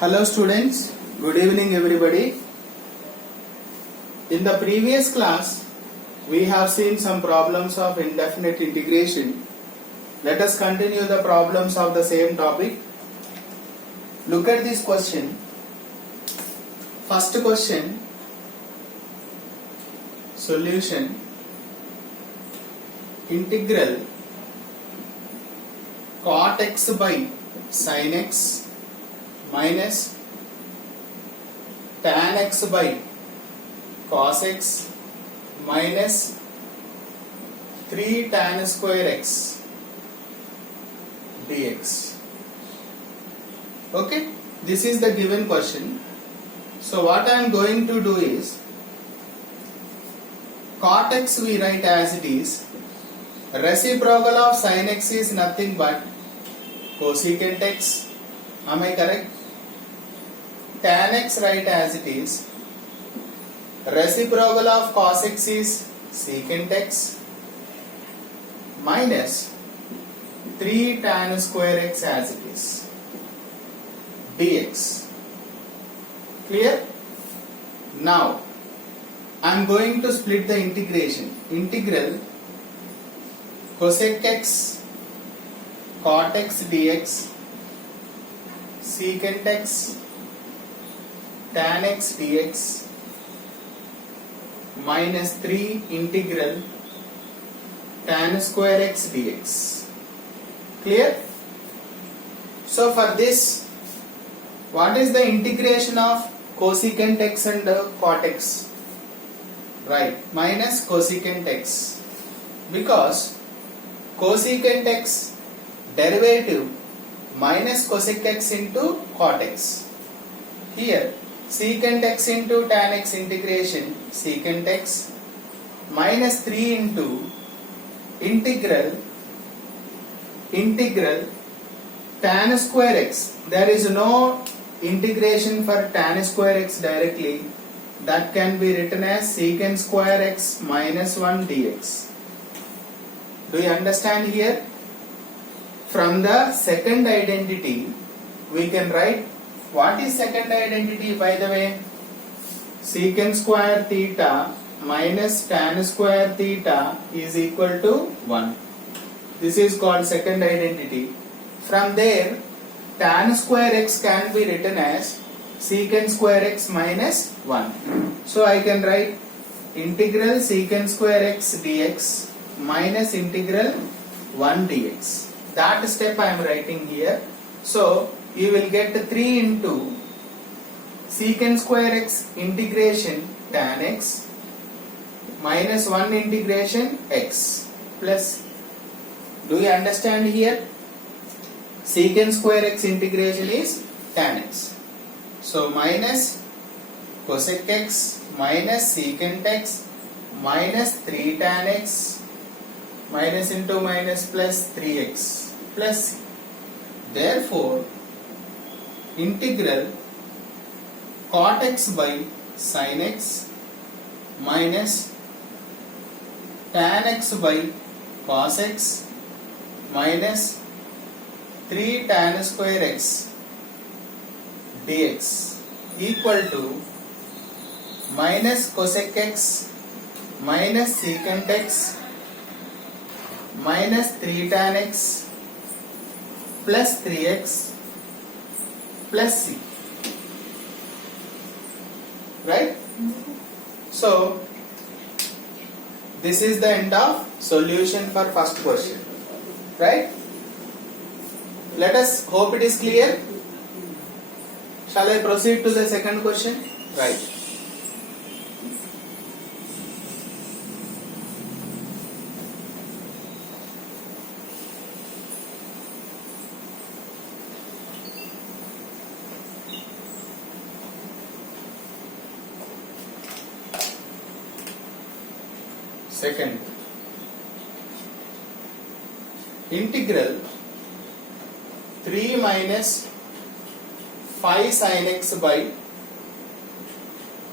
Hello students, good evening everybody. In the previous class, we have seen some problems of indefinite integration. Let us continue the problems of the same topic. Look at this question. First question, solution, integral cot x by sin x minus tan x by cos x minus 3 tan square x dx. Okay, this is the given question. So what I am going to do is, cot x we write as it is. Reciprocal of sin x is nothing but cosecant x. Am I correct? Tan x write as it is. Reciprocal of cos x is secant x minus 3 tan square x as it is dx. Clear? Now I am going to split the integration. Integral cosec x cot x dx secant x tan x dx minus 3 integral tan square x dx. Clear? So for this, what is the integration of cosecant x and cot x? Right, minus cosecant x, because cosecant x derivative minus cosec x into cot x. Here secant x into tan x integration secant x minus 3 into integral tan square x. There is no integration for tan square x directly. That can be written as secant square x minus 1 dx. Do you understand here? From the second identity, we can write, what is second identity by the way? Secant square theta minus tan square theta is equal to 1. This is called second identity. From there, tan square x can be written as secant square x minus 1. So I can write integral secant square x dx minus integral 1 dx. That step I am writing here. So you will get 3 into secant square x integration tan x minus 1 integration x plus. Do you understand here? Secant square x integration is tan x. So minus cosec x minus secant x minus 3 tan x minus into minus plus 3x plus. Therefore, integral cot x by sin x minus tan x by cos x minus 3 tan square x dx equal to minus cosec x minus secant x minus 3 tan x plus 3x plus c. Right? So this is the end of solution for first question. Right? Let us hope it is clear. Shall I proceed to the second question? Right. Second, integral 3 minus 5 sin x by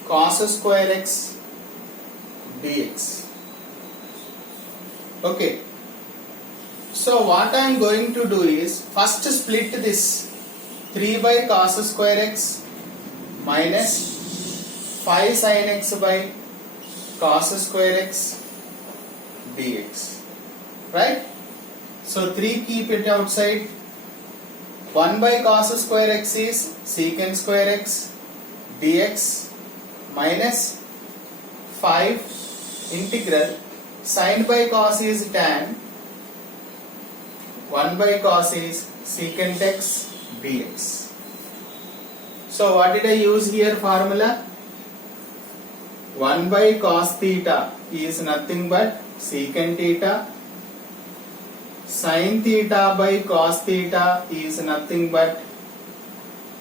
cos square x dx. Okay, so what I am going to do is first split this 3 by cos square x minus 5 sin x by cos square x dx. Right? So 3 keep it outside. 1 by cos square x is secant square x dx minus 5 integral sin by cos is tan, 1 by cos is secant x dx. So what did I use here formula? 1 by cos theta is nothing but secant theta, sin theta by cos theta is nothing but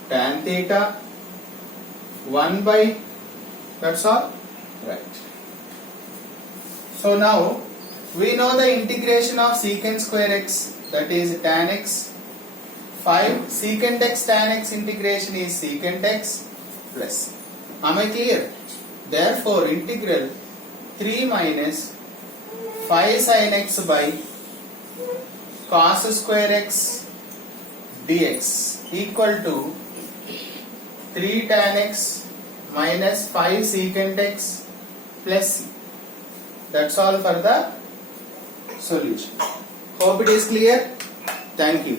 tan theta, 1 by, that's all, right. So now we know the integration of secant square x, that is tan x. 5 secant x tan x integration is secant x plus. Am I clear? Therefore integral 3 minus 5 sin x by cos square x dx equal to 3 tan x minus 5 secant x plus c. That's all for the solution. Hope it is clear. Thank you.